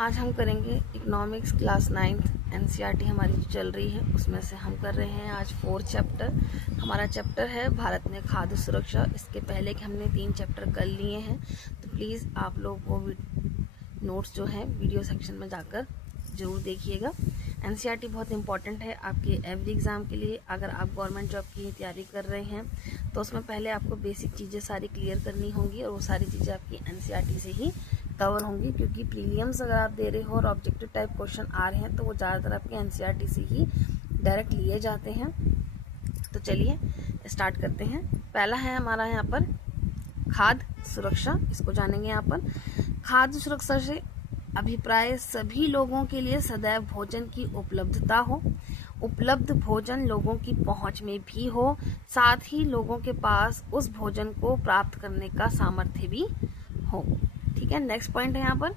आज हम करेंगे इकोनॉमिक्स क्लास 9th एनसीईआरटी हमारी जो चल रही है उसमें से हम कर रहे हैं आज 4 चैप्टर। हमारा चैप्टर है भारत में खाद्य सुरक्षा। इसके पहले कि हमने 3 चैप्टर कर लिए हैं, तो प्लीज़ आप लोग वो नोट्स जो हैं वीडियो सेक्शन में जाकर ज़रूर देखिएगा। एनसीईआरटी बहुत इंपॉर्टेंट है आपके एवरी एग्ज़ाम के लिए। अगर आप गवर्नमेंट जॉब की तैयारी कर रहे हैं तो उसमें पहले आपको बेसिक चीज़ें सारी क्लियर करनी होंगी और वो सारी चीज़ें आपकी एनसीईआरटी से ही कवर होंगी, क्योंकि प्रीलिम्स अगर आप दे रहे हो और ऑब्जेक्टिव टाइप क्वेश्चन आ रहे हैं तो वो ज़्यादातर आपके एनसीईआरटी से ही डायरेक्ट लिए जाते हैं। तो चलिए स्टार्ट करते हैं। पहला है हमारा यहाँ पर खाद्य सुरक्षा। इसको जानेंगे यहाँ पर। खाद्य सुरक्षा से अभिप्राय सभी लोगों के लिए सदैव भोजन की उपलब्धता हो, उपलब्ध भोजन लोगों की पहुंच में भी हो, साथ ही लोगों के पास उस भोजन को प्राप्त करने का सामर्थ्य भी हो। ठीक है, नेक्स्ट पॉइंट है यहाँ पर,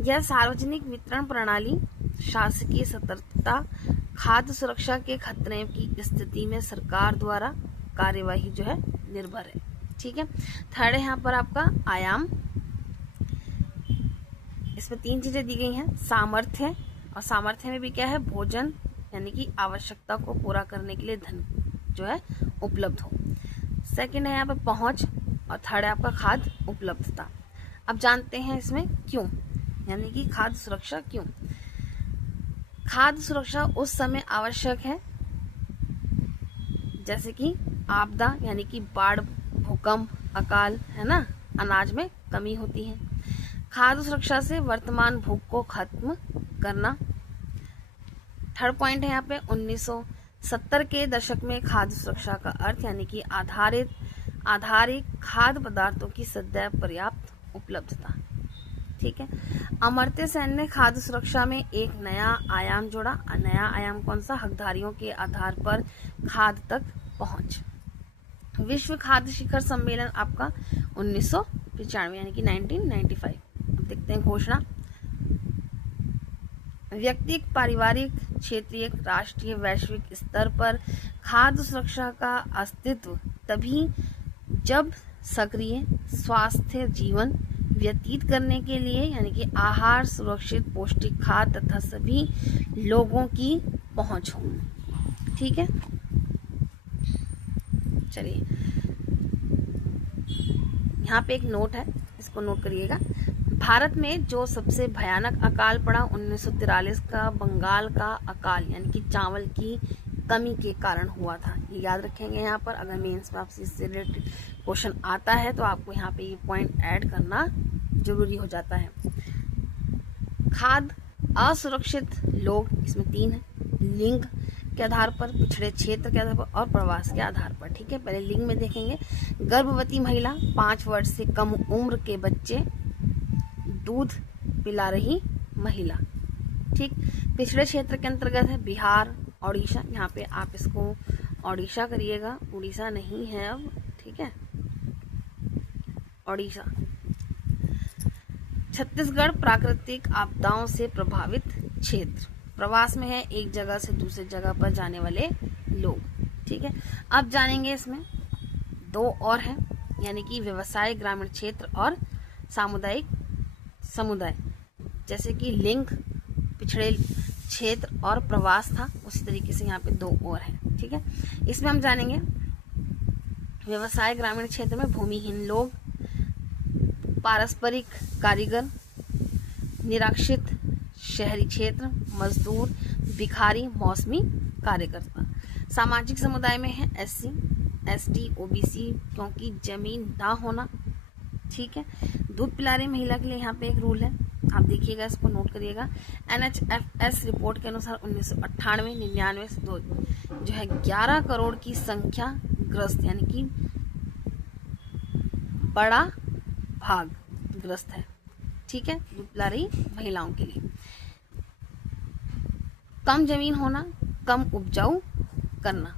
यह सार्वजनिक वितरण प्रणाली, शासकीय सतर्कता, खाद्य सुरक्षा के खतरे की स्थिति में सरकार द्वारा कार्यवाही जो है निर्भर है। ठीक है, थर्ड है यहाँ पर आपका आयाम। इसमें 3 चीजें दी गई हैं, सामर्थ्य, और सामर्थ्य में भी क्या है, भोजन यानी कि आवश्यकता को पूरा करने के लिए धन जो है उपलब्ध हो। सेकंड है यहाँ पर पहुंच, और थर्ड है आपका खाद्य उपलब्धता। अब जानते हैं इसमें क्यों, यानी कि खाद्य सुरक्षा क्यों। खाद्य सुरक्षा उस समय आवश्यक है जैसे कि आपदा यानी कि बाढ़, भूकंप, अकाल, है ना, अनाज में कमी होती है। खाद्य सुरक्षा से वर्तमान भूख को खत्म करना। थर्ड पॉइंट है यहाँ पे 1970 के दशक में खाद्य सुरक्षा का अर्थ यानी कि आधारित खाद्य पदार्थों की सदैव पर्याप्त उपलब्धता। ठीक है, अमर्त्य सेन ने खाद्य सुरक्षा में एक नया आयाम जोड़ा। नया आयाम कौन सा, हकदारियों के आधार पर खाद्य तक पहुंच। विश्व खाद्य शिखर सम्मेलन आपका 1995 यानी कि 1995। अब देखते हैं घोषणा। व्यक्तिगत, पारिवारिक, क्षेत्रीय, राष्ट्रीय, वैश्विक स्तर पर खाद्य सुरक्षा का अस्तित्व तभी जब सक्रिय स्वास्थ्य जीवन व्यतीत करने के लिए यानी कि आहार, सुरक्षित पौष्टिक खाद्य तथा सभी लोगों की पहुंच हो। ठीक है, चलिए यहाँ पे एक नोट है, इसको नोट करिएगा। भारत में जो सबसे भयानक अकाल पड़ा 1943 का बंगाल का अकाल यानी कि चावल की कमी के कारण हुआ था। ये याद रखेंगे यहाँ पर। अगर मेंस में आपसे इससे रिलेटेड क्वेश्चन आता है तो आपको यहाँ पे ये पॉइंट ऐड करना जरूरी हो जाता है। खाद्य असुरक्षित लोग, इसमें 3 है, लिंग के आधार पर, पिछड़े क्षेत्र के आधार पर और प्रवास के आधार पर। ठीक है, पहले लिंग में देखेंगे। गर्भवती महिला, 5 वर्ष से कम उम्र के बच्चे, दूध पिला रही महिला। ठीक, पिछड़े क्षेत्र के अंतर्गत है बिहार, ओडिशा। यहाँ पे आप इसको ओडिशा करिएगा, उड़ीसा नहीं है अब। ठीक है, ओडिशा। छत्तीसगढ़ प्राकृतिक आपदाओं से प्रभावित क्षेत्र, प्रवास में है, एक जगह से दूसरी जगह पर जाने वाले लोग। ठीक है, अब जानेंगे इसमें 2 और हैं, यानी कि व्यवसाय, ग्रामीण क्षेत्र और सामुदायिक समुदाय। जैसे कि लिंग, पिछड़े क्षेत्र और प्रवास था, उसी तरीके से यहाँ पे 2 और हैं। ठीक है, इसमें हम जानेंगे व्यवसाय, ग्रामीण क्षेत्र में भूमिहीन लोग, पारस्परिक कारीगर, निराश्रित शहरी क्षेत्र, मजदूर, भिखारी, मौसमी कार्यकर्ता। सामाजिक समुदाय में है SC, ST, OBC, क्योंकि जमीन ना होना। ठीक है, दूध पिला रही महिला के लिए यहाँ पे एक रूल है, आप देखिएगा, इसको नोट करिएगा। NHFS रिपोर्ट के अनुसार 1998, 99 से 2 जो है 11 करोड़ की संख्या ग्रस्त यानी कि बड़ा भाग ग्रस्त है। ठीक है, दूध पिला रही महिलाओं के लिए। कम जमीन होना, कम उपजाऊ करना।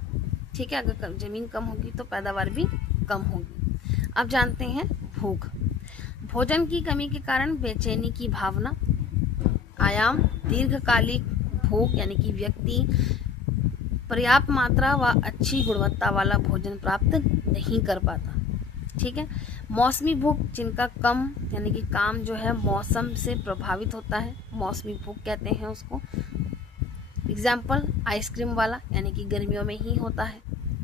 ठीक है, अगर जमीन कम होगी तो पैदावार भी कम होगी। अब जानते हैं भूख, भोजन की कमी के कारण बेचैनी की भावना। आयाम, दीर्घकालिक भूख यानी कि व्यक्ति पर्याप्त मात्रा व अच्छी गुणवत्ता वाला भोजन प्राप्त नहीं कर पाता। ठीक है। मौसमी भूख, जिनका कम यानी कि काम जो है मौसम से प्रभावित होता है, मौसमी भूख कहते हैं उसको। एग्जाम्पल आइसक्रीम वाला, यानी कि गर्मियों में ही होता है,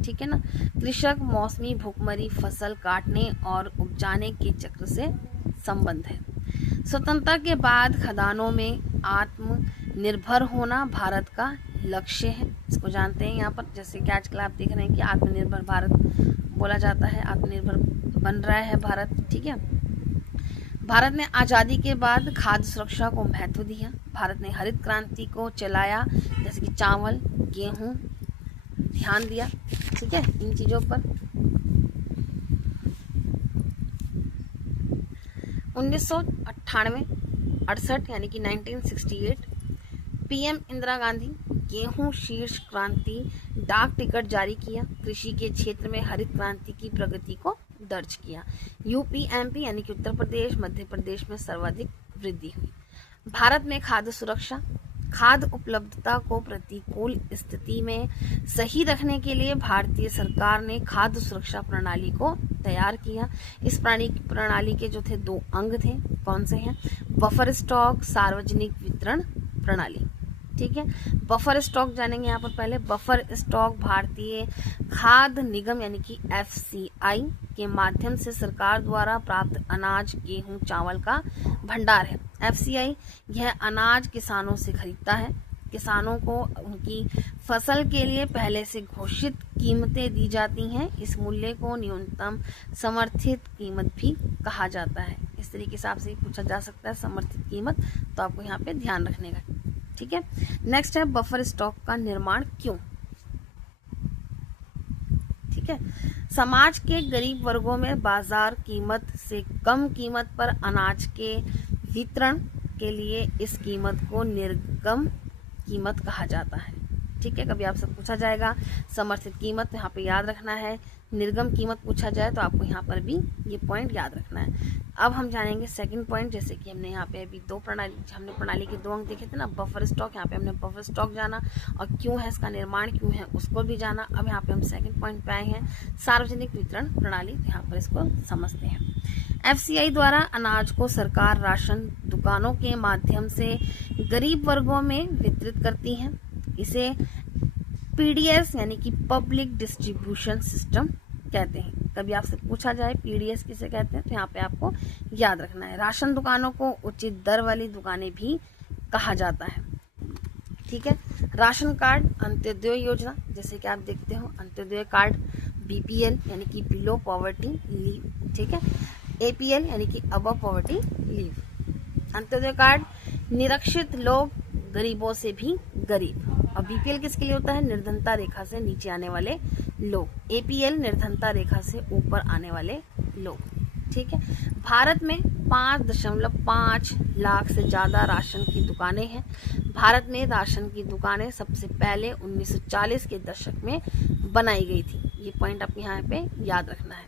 ठीक है ना। कृषक मौसमी भूखमरी फसल काटने और उपजाने के चक्र से संबंध है। स्वतंत्रता के बाद खदानों में आत्मनिर्भर होना भारत का लक्ष्य है, इसको जानते हैं यहाँ पर। जैसे कि आजकल आप देख रहे हैं कि आत्मनिर्भर भारत बोला जाता है, आत्मनिर्भर बन रहा है भारत, ठीक है। भारत ने आज़ादी के बाद खाद्य सुरक्षा को महत्व दिया। भारत ने हरित क्रांति को चलाया, जैसे कि चावल, गेहूं, ध्यान दिया, ठीक है, इन चीज़ों पर। 1998-68 यानी कि 1968 पीएम इंदिरा गांधी गेहूं शीर्ष क्रांति डाक टिकट जारी किया। कृषि के क्षेत्र में हरित क्रांति की प्रगति को दर्ज किया। यूपी, एमपी यानी कि उत्तर प्रदेश, मध्य प्रदेश में सर्वाधिक वृद्धि हुई। भारत में खाद्य सुरक्षा, खाद्य उपलब्धता को प्रतिकूल स्थिति में सही रखने के लिए भारतीय सरकार ने खाद्य सुरक्षा प्रणाली को तैयार किया। इस प्रणाली के जो थे 2 अंग थे, कौन से हैं? बफर स्टॉक, सार्वजनिक वितरण प्रणाली, ठीक है। बफर स्टॉक जानेंगे यहाँ पर पहले। बफर स्टॉक भारतीय खाद्य निगम यानी कि FCI के माध्यम से सरकार द्वारा प्राप्त अनाज, गेहूं, चावल का भंडार है। FCI यह अनाज किसानों से खरीदता है। किसानों को उनकी फसल के लिए पहले से घोषित कीमतें दी जाती हैं। इस मूल्य को न्यूनतम समर्थित कीमत भी कहा जाता है। इस तरीके से आपसे पूछा जा सकता है समर्थित कीमत, तो आपको यहाँ पे ध्यान रखने का, ठीक है। नेक्स्ट है बफर स्टॉक का निर्माण क्यों, ठीक है। समाज के गरीब वर्गों में बाजार कीमत से कम कीमत पर अनाज के वितरण के लिए इस कीमत को निर्गम कीमत कहा जाता है, ठीक है। कभी आपसे पूछा जाएगा समर्थित कीमत, तो यहाँ पे याद रखना है। निर्गम कीमत पूछा जाए तो आपको यहाँ पर भी ये पॉइंट याद रखना है। अब हम जानेंगे सेकंड पॉइंट। जैसे कि हमने यहाँ पे अभी हमने प्रणाली के 2 अंग देखे थे ना, बफर स्टॉक, यहाँ पे हमने बफर स्टॉक जाना और क्यों है इसका निर्माण, क्यों है उसको भी जाना। अब यहाँ पे हम सेकंड पॉइंट पे आए हैं, सार्वजनिक वितरण प्रणाली, यहाँ पर इसको समझते हैं। FCI द्वारा अनाज को सरकार राशन दुकानों के माध्यम से गरीब वर्गों में वितरित करती है। इसे PDS यानी कि पब्लिक डिस्ट्रीब्यूशन सिस्टम कहते हैं। कभी आपसे पूछा जाए PDS किसे कहते हैं, तो यहाँ पे आपको याद रखना है। राशन दुकानों को उचित दर वाली दुकानें भी कहा जाता है, ठीक है। राशन कार्ड, अंत्योदय योजना, जैसे कि आप देखते हो अंत्योदय कार्ड, BPL यानी कि बिलो पॉवर्टी लीव, ठीक है। APL यानी कि above poverty line. Antyodaya card निरक्षित लोग, गरीबों से भी गरीब। और BPL किसके लिए होता है? निर्धनता रेखा से नीचे आने वाले लोग। APL निर्धनता रेखा से ऊपर आने वाले लोग, ठीक है। भारत में 5.5 लाख से ज्यादा राशन की दुकानें हैं। भारत में राशन की दुकानें सबसे पहले 1940 के दशक में बनाई गई थी। ये पॉइंट आपको यहाँ पे याद रखना है।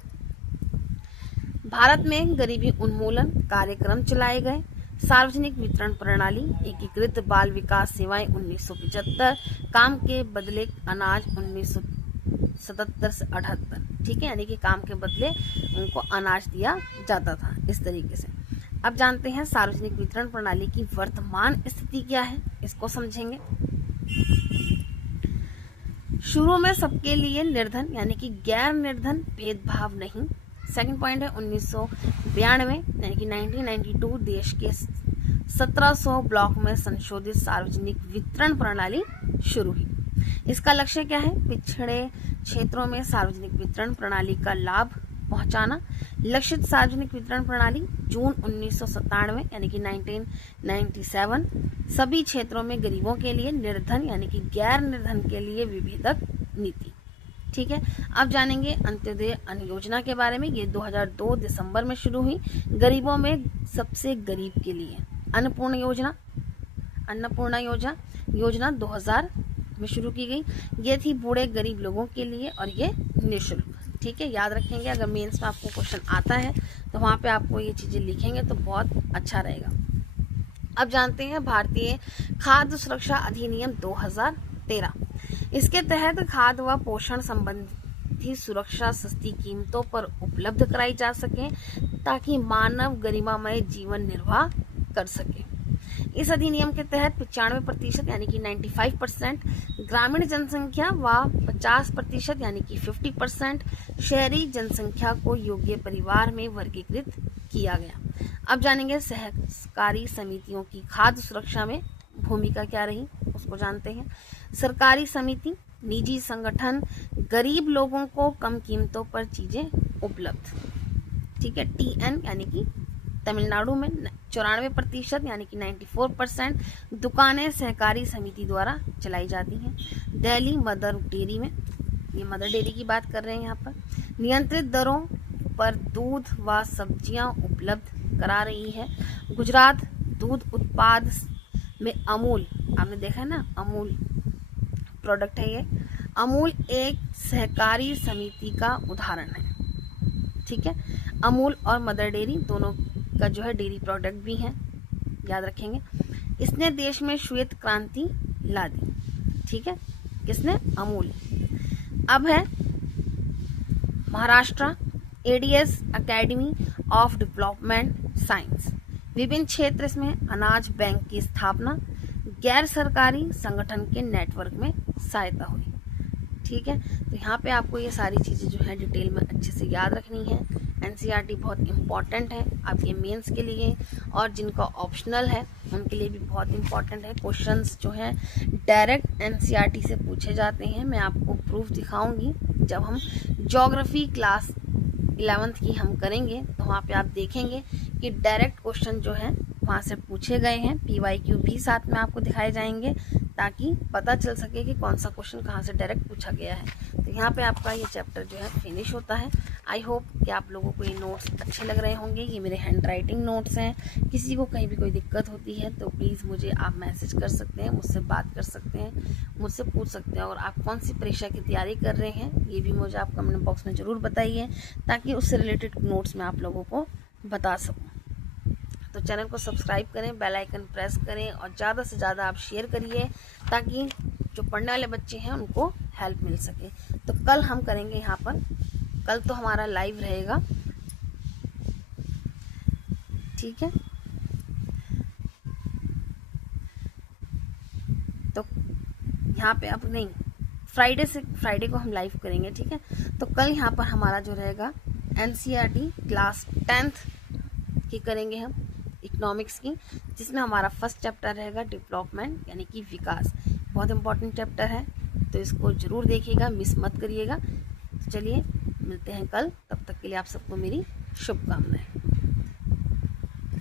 भारत में गरीबी उन्मूलन कार्यक्रम चलाए गए। सार्वजनिक वितरण प्रणाली, एकीकृत बाल विकास सेवाएं 1975, काम के बदले अनाज 1977 से 78, ठीक है, यानी कि काम के बदले उनको अनाज दिया जाता था इस तरीके से। अब जानते हैं सार्वजनिक वितरण प्रणाली की वर्तमान स्थिति क्या है, इसको समझेंगे। शुरू में सबके लिए निर्धन यानी कि गैर निर्धन भेदभाव नहीं। सेकंड पॉइंट है 1992 यानी कि 1992 देश के 1700 ब्लॉक में संशोधित सार्वजनिक वितरण प्रणाली शुरू हुई। इसका लक्ष्य क्या है? पिछड़े क्षेत्रों में सार्वजनिक वितरण प्रणाली का लाभ पहुंचाना। लक्षित सार्वजनिक वितरण प्रणाली जून 1997 यानी कि 1997 सभी क्षेत्रों में गरीबों के लिए, निर्धन यानी कि गैर निर्धन के लिए विभेदक नीति, ठीक है। अब जानेंगे अंत्योदय अन्न योजना के बारे में। ये 2002 दिसंबर में शुरू हुई, गरीबों में सबसे गरीब के लिए। अन्नपूर्णा योजना 2000 में शुरू की गई। ये थी बूढ़े गरीब लोगों के लिए और ये निःशुल्क, ठीक है। याद रखेंगे, अगर मेंस में आपको क्वेश्चन आता है तो वहां पे आपको ये चीजें लिखेंगे तो बहुत अच्छा रहेगा। अब जानते हैं भारतीय खाद्य सुरक्षा अधिनियम 2013। इसके तहत खाद्य व पोषण संबंधी अतिथि सुरक्षा सस्ती कीमतों पर उपलब्ध कराई जा सके ताकि मानव गरिमामय जीवन निर्वाह कर सके। इस अधिनियम के तहत 95% यानी कि 95% ग्रामीण जनसंख्या व 50% यानी कि 50% शहरी जनसंख्या को योग्य परिवार में वर्गीकृत किया गया। अब जानेंगे सहकारी समितियों की खाद्य सुरक्षा में भूमिका क्या रही, उसको जानते हैं। सरकारी समिति, निजी संगठन गरीब लोगों को कम कीमतों पर चीजें उपलब्ध, ठीक है। TN यानी कि तमिलनाडु में 94% यानी कि 94% दुकानें सहकारी समिति द्वारा चलाई जाती हैं। दिल्ली मदर डेयरी में, ये मदर डेयरी की बात कर रहे हैं यहाँ पर, नियंत्रित दरों पर दूध व सब्जियां उपलब्ध करा रही है। गुजरात दूध उत्पाद में अमूल, आपने देखा है ना, अमूल प्रोडक्ट है ये। अमूल एक सहकारी समिति का उदाहरण है, ठीक है। अमूल और मदर डेयरी दोनों का जो है डेयरी प्रोडक्ट भी है, याद रखेंगे। इसने देश में श्वेत क्रांति ला दी, ठीक है। किसने? अमूल। अब है Maharashtra ADS academy of development science, विभिन्न क्षेत्र इसमें अनाज बैंक की स्थापना, गैर सरकारी संगठन के नेटवर्क में सहायता हुई, ठीक है। तो यहाँ पे आपको ये सारी चीज़ें जो है डिटेल में अच्छे से याद रखनी है। NCERT बहुत इम्पॉर्टेंट है आपके मेंस के लिए, और जिनका ऑप्शनल है उनके लिए भी बहुत इम्पॉर्टेंट है। क्वेश्चंस जो हैं डायरेक्ट NCERT से पूछे जाते हैं। मैं आपको प्रूफ दिखाऊंगी जब हम ज्योग्राफी क्लास 11th की हम करेंगे, तो वहाँ पे आप देखेंगे कि डायरेक्ट क्वेश्चन जो है वहाँ से पूछे गए हैं। PYQ भी साथ में आपको दिखाए जाएंगे ताकि पता चल सके कि कौन सा क्वेश्चन कहाँ से डायरेक्ट पूछा गया है। तो यहाँ पे आपका ये चैप्टर जो है फिनिश होता है। आई होप कि आप लोगों को ये नोट्स अच्छे लग रहे होंगे। ये मेरे हैंड राइटिंग नोट्स हैं। किसी को कहीं भी कोई दिक्कत होती है तो प्लीज़ मुझे आप मैसेज कर सकते हैं, मुझसे बात कर सकते हैं, मुझसे पूछ सकते हैं। और आप कौन सी परीक्षा की तैयारी कर रहे हैं ये भी मुझे आप कमेंट बॉक्स में ज़रूर बताइए, ताकि उससे रिलेटेड नोट्स मैं आप लोगों को बता सकूँ। तो चैनल को सब्सक्राइब करें, बेल आइकन प्रेस करें और ज़्यादा से ज़्यादा आप शेयर करिए, ताकि जो पढ़ने वाले बच्चे हैं उनको हेल्प मिल सके। तो कल हम करेंगे यहाँ पर, कल तो हमारा लाइव रहेगा, ठीक है। तो यहाँ पे अब नहीं, फ्राइडे को हम लाइव करेंगे, ठीक है। तो कल यहाँ पर हमारा जो रहेगा NCERT क्लास 10th की करेंगे हम, इकोनॉमिक्स की, जिसमें हमारा फर्स्ट चैप्टर रहेगा डेवलपमेंट यानी कि विकास। बहुत इंपॉर्टेंट चैप्टर है, तो इसको जरूर देखिएगा, मिस मत करिएगा। तो चलिए मिलते हैं कल, तब तक के लिए आप सबको मेरी शुभकामनाएं।